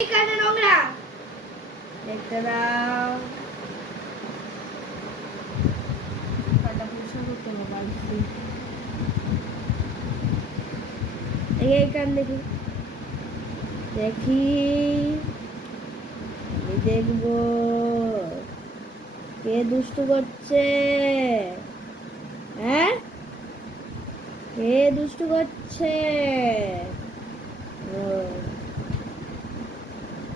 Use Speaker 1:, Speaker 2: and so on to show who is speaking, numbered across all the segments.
Speaker 1: এখানে নোংরা? দেখতে দাও। এইখান দেখি। দেখি। আমি দেখব। কে দুষ্টু করছে? হ্যাঁ? কে দুষ্টু করছে? ও।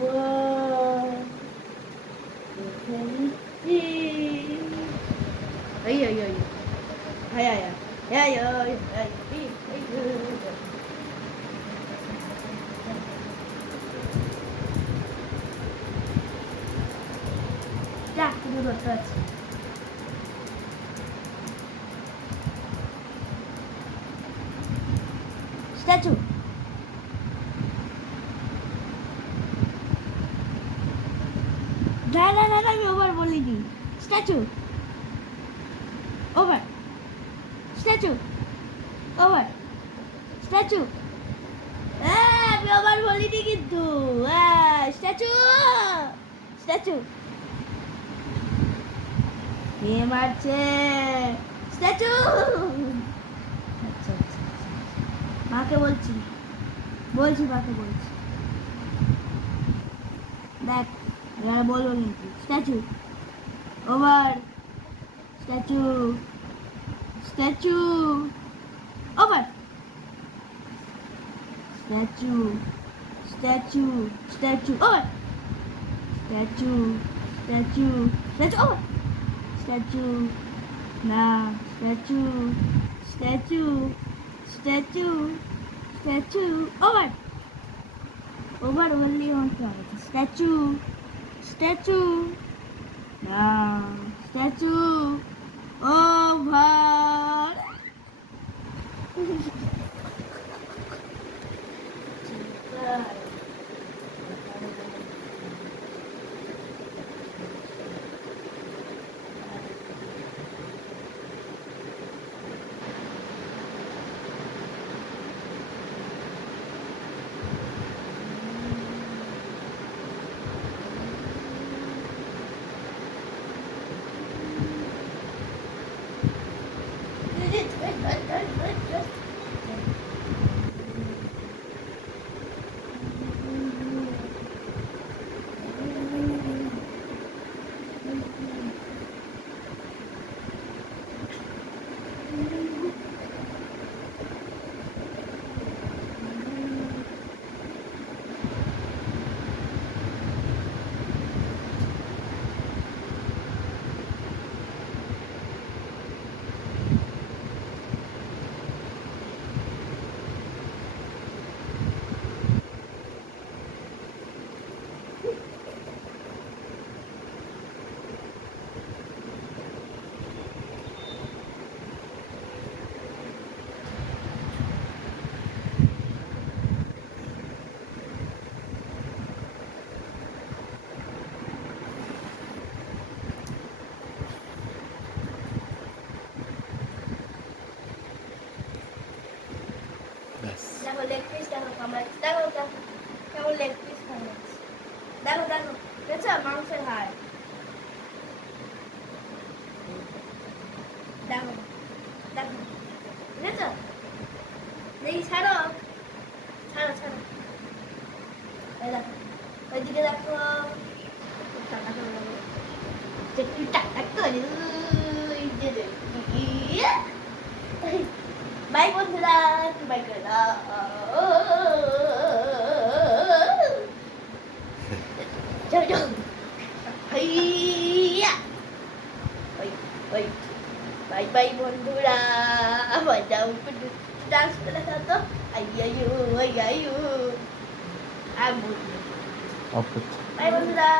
Speaker 1: 我的天。哎呀呀呀！哎呀呀！
Speaker 2: 哎呀呀！
Speaker 1: 哎哎哎！呀，这个多少钱？Statue. না না না, আমি ওভার বলিনি। Statue over statue over statue আমি ওভার বলিনি কিন্তু। স্ট্যাচু স্ট্যাচু কে মারছে। স্ট্যাচু আচ্ছা আচ্ছা আচ্ছা। মাকে বলছি। বলছি মাকে বলছি। দেখ এবার বলবো কিন্তু statue over statue statue over statue statue statue over statue statue statue over statue না statue statue statue statue over over বললেই আমাকে হবে স্ট্যাচু statue না স্ট্যাচু ওভার দেখো দেখো দেখছো মাংসের হাড় দেখো দেখো দেখছো দেখি ছাড়ো ছাড়ো ছাড়ো এই দেখো ওইদিকে দেখো টাকা করে যে তুই টাকা করে ওই যে দেখি বাই বন্ধুরা একটু বাই করে দাও বন্ধুরা আবার যাও ডান্স করে তো আইয়াইয়ো আইয়াইয়ো আর
Speaker 3: অফ
Speaker 1: বাই বন্ধুরা